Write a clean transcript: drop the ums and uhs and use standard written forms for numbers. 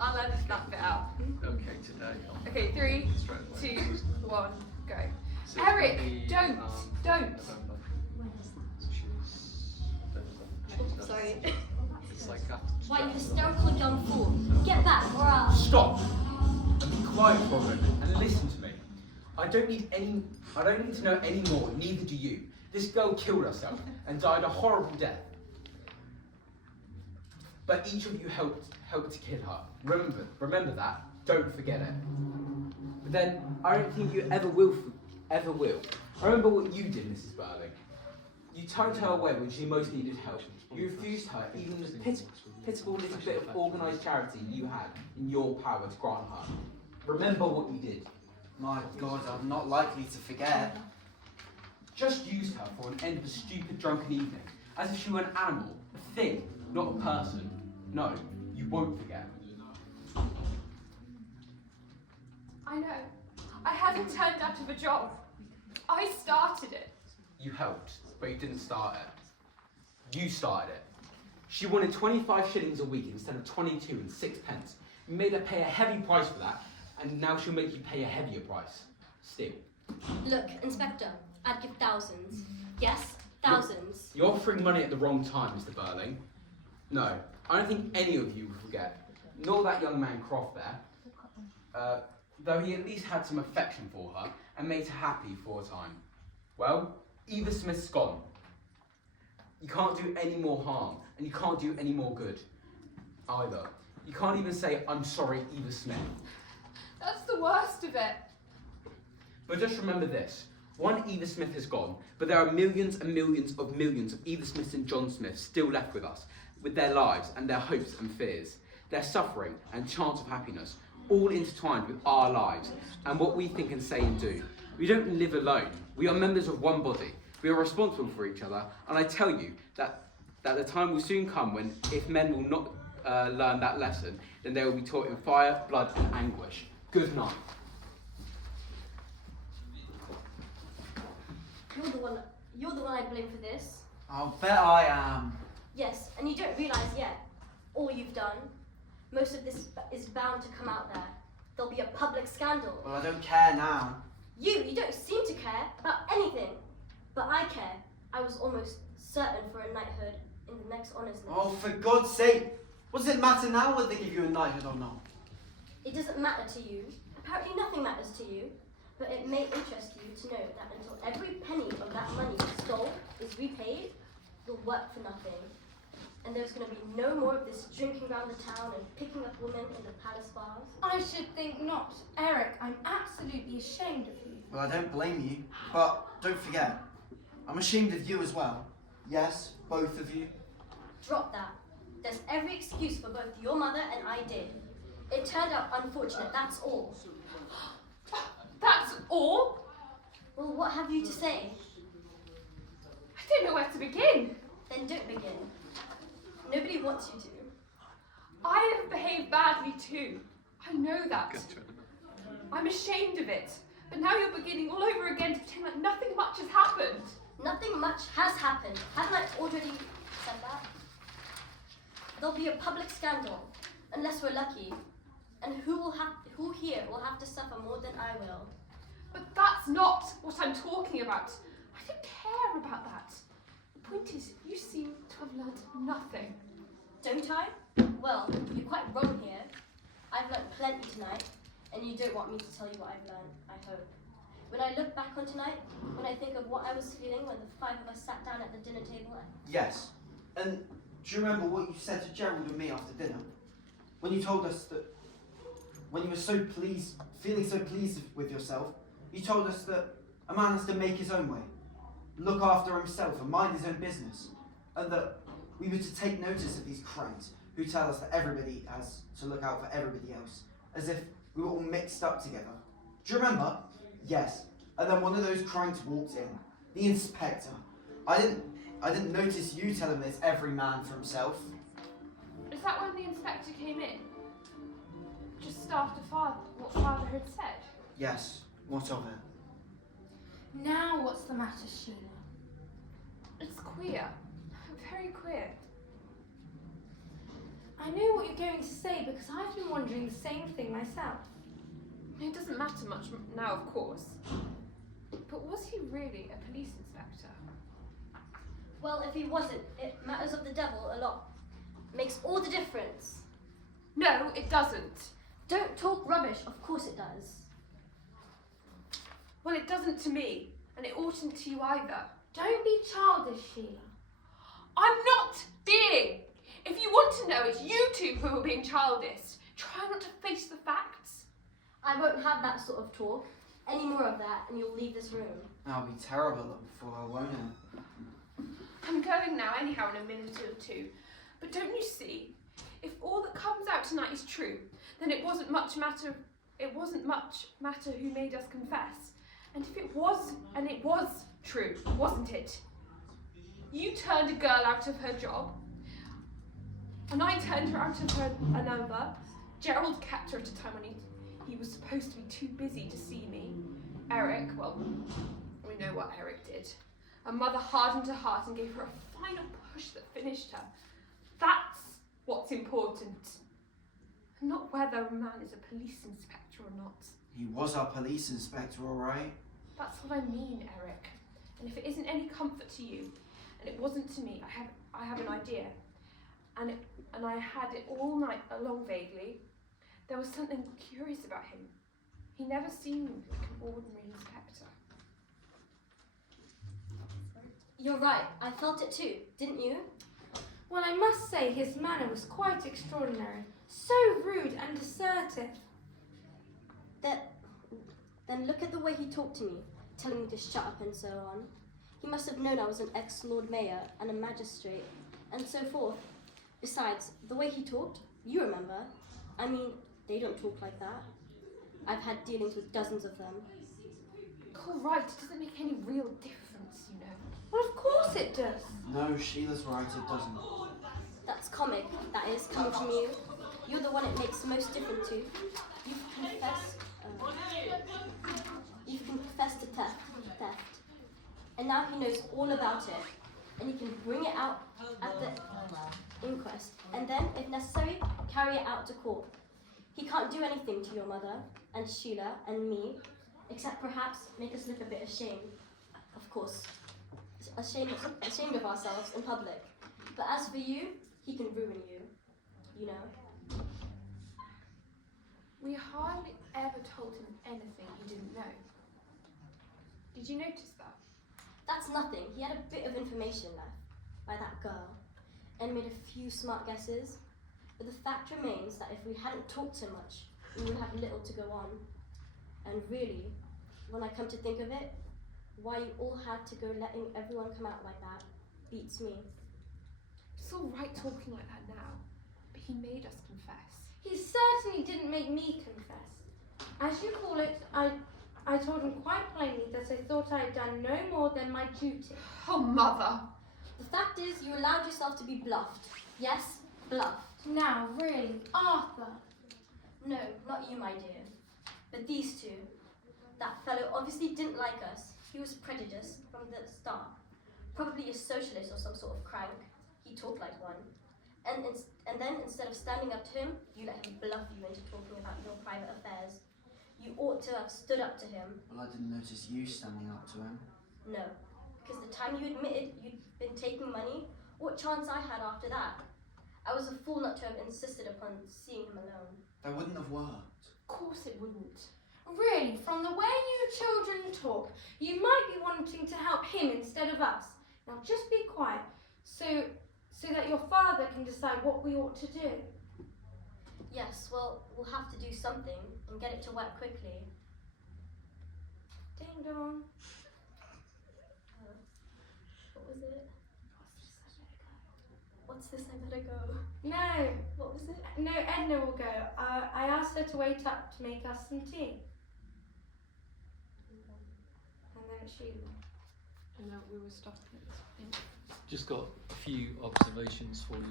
I'll edit that bit out. Okay, today. Okay, 3, Straight away. 2, 1, go. So Eric, maybe, don't. November, When is that? which is November. Sorry. It's like after. Why, you hysterical young fool. Get back, or I'll... Stop! And be quiet for a moment and listen to me. I don't need to know any more, neither do you. This girl killed herself and died a horrible death. But each of you helped to kill her. Remember that. Don't forget it. But then, I don't think you ever will. Remember what you did, Mrs. Burling. You tugged her away when she most needed help. You refused her even the pitiful little bit of organised charity you had in your power to grant her. Remember what you did. My God, I'm not likely to forget. Just used her for an end of a stupid drunken evening, as if she were an animal, a thing, not a person. No, you won't forget. I know. I haven't turned out of a job. I started it. You helped, but you didn't start it. You started it. She wanted 25 shillings a week instead of 22 and 6 pence. You made her pay a heavy price for that, and now she'll make you pay a heavier price. Still. Look, Inspector, I'd give thousands. Yes, thousands. You're offering money at the wrong time, Mr. Burling. No, I don't think any of you will forget. Nor that young man Croft there. Though he at least had some affection for her and made her happy for a time. Well, Eva Smith's gone. You can't do any more harm, and you can't do any more good either. You can't even say, "I'm sorry, Eva Smith." That's the worst of it. But just remember this. One Eva Smith has gone, but there are millions and millions of Eva Smiths and John Smiths still left with us, with their lives and their hopes and fears, their suffering and chance of happiness, all intertwined with our lives and what we think and say and do. We don't live alone. We are members of one body. We are responsible for each other, and I tell you that the time will soon come when, if men will not learn that lesson, then they will be taught in fire, blood, and anguish. Good night. You're the one I blame for this. I'll bet I am. Yes, and you don't realise yet all you've done. Most of this is bound to come out there. There'll be a public scandal. Well, I don't care now. You don't seem to care about anything. But I care. I was almost certain for a knighthood in the next honours list. Oh, for God's sake. What does it matter now whether they give you a knighthood or not? It doesn't matter to you. Apparently nothing matters to you. But it may interest you to know that until every penny of that money you stole is repaid, you'll work for nothing. And there's going to be no more of this drinking around the town and picking up women in the palace bars. I should think not. Eric, I'm absolutely ashamed of you. Well, I don't blame you, but don't forget, I'm ashamed of you as well. Yes, both of you. Drop that. There's every excuse for both your mother and I did. It turned out unfortunate, that's all. That's all? Well, what have you to say? I don't know where to begin. Then don't begin. Nobody wants you to. I have behaved badly too. I know that. I'm ashamed of it. But now you're beginning all over again to pretend like nothing much has happened. Nothing much has happened. Haven't I already said that? There'll be a public scandal, unless we're lucky. And who here will have to suffer more than I will? But that's not what I'm talking about. I don't care about that. The point is, you seem to have learned nothing. Don't I? Well, you're quite wrong here. I've learnt plenty tonight, and you don't want me to tell you what I've learnt, I hope. When I look back on tonight, when I think of what I was feeling when the five of us sat down at the dinner table, Yes. And do you remember what you said to Gerald and me after dinner? When you told us that, when you were so pleased, feeling so pleased with yourself, you told us that a man has to make his own way, look after himself and mind his own business, and that we were to take notice of these cranks who tell us that everybody has to look out for everybody else, as if we were all mixed up together. Do you remember? Yes. And then one of those cranks walked in, the inspector. I didn't notice you telling this every man for himself. Is that when the inspector came in? Just after what Father had said? Yes. What of it? Now what's the matter, Sheila? It's queer. Very queer. I know what you're going to say because I've been wondering the same thing myself. It doesn't matter much now, of course. But was he really a police inspector? Well, if he wasn't, it matters of the devil a lot. Makes all the difference. No, it doesn't. Don't talk rubbish, of course it does. Well, it doesn't to me, and it oughtn't to you either. Don't be childish, Sheila. I'm not being. If you want to know, it's you two who are being childish. Try not to face the facts. I won't have that sort of talk. Any more of that, and you'll leave this room. That'll be terrible for her, won't it? I'm going now anyhow in a minute or two. But don't you see? If all that comes out tonight is true, then it wasn't much matter who made us confess. And if it was, and it was true, wasn't it? You turned a girl out of her job, and I turned her out of her another. Gerald kept her at a time when he was supposed to be too busy to see me. Eric, well, we know what Eric did. A mother hardened her heart and gave her a final push that finished her. That's what's important. Not whether a man is a police inspector or not. He was our police inspector, all right. That's what I mean, Eric. And if it isn't any comfort to you, and it wasn't to me, I have an idea. And I had it all night along vaguely. There was something curious about him. He never seemed like an ordinary inspector. You're right, I felt it too, didn't you? Well, I must say his manner was quite extraordinary. So rude and assertive. Then look at the way he talked to me, telling me to shut up and so on. He must have known I was an ex-Lord Mayor and a magistrate, and so forth. Besides, the way he talked, you remember. I mean, they don't talk like that. I've had dealings with dozens of them. All right, it doesn't make any real difference, you know. Well, of course it does. No, Sheila's right, it doesn't. That's comic, that is, coming from you. You're the one it makes the most difference to. You've confessed to theft. And now he knows all about it. And he can bring it out at the inquest. And then, if necessary, carry it out to court. He can't do anything to your mother, and Sheila, and me, except perhaps make us look a bit ashamed. Of course. Ashamed of ourselves in public. But as for you, he can ruin you. You know. We hardly ever told him anything he didn't know. Did you notice that? That's nothing. He had a bit of information left by that girl and made a few smart guesses. But the fact remains that if we hadn't talked so much, we would have little to go on. And really, when I come to think of it, why you all had to go letting everyone come out like that beats me. It's all right talking like that now, but he made us confess. He certainly didn't make me confess. As you call it, I told him quite plainly that I thought I had done no more than my duty. Oh, Mother! The fact is, you allowed yourself to be bluffed. Yes, bluffed. Now, really, Arthur. No, not you, my dear. But these two. That fellow obviously didn't like us. He was prejudiced from the start. Probably a socialist or some sort of crank. He talked like one. And then, instead of standing up to him, you let him bluff you into talking about your private affairs. You ought to have stood up to him. Well, I didn't notice you standing up to him. No, because the time you admitted you'd been taking money, what chance I had after that? I was a fool not to have insisted upon seeing him alone. That wouldn't have worked. Of course it wouldn't. Really, from the way you children talk, you might be wanting to help him instead of us. Now just be quiet, so that your father can decide what we ought to do. Yes, well, we'll have to do something and get it to work quickly. Ding dong. What was it? What's this? I better go. No, What was it? no, Edna will go. I asked her to wait up to make us some tea. And then she... Just got a few observations for you.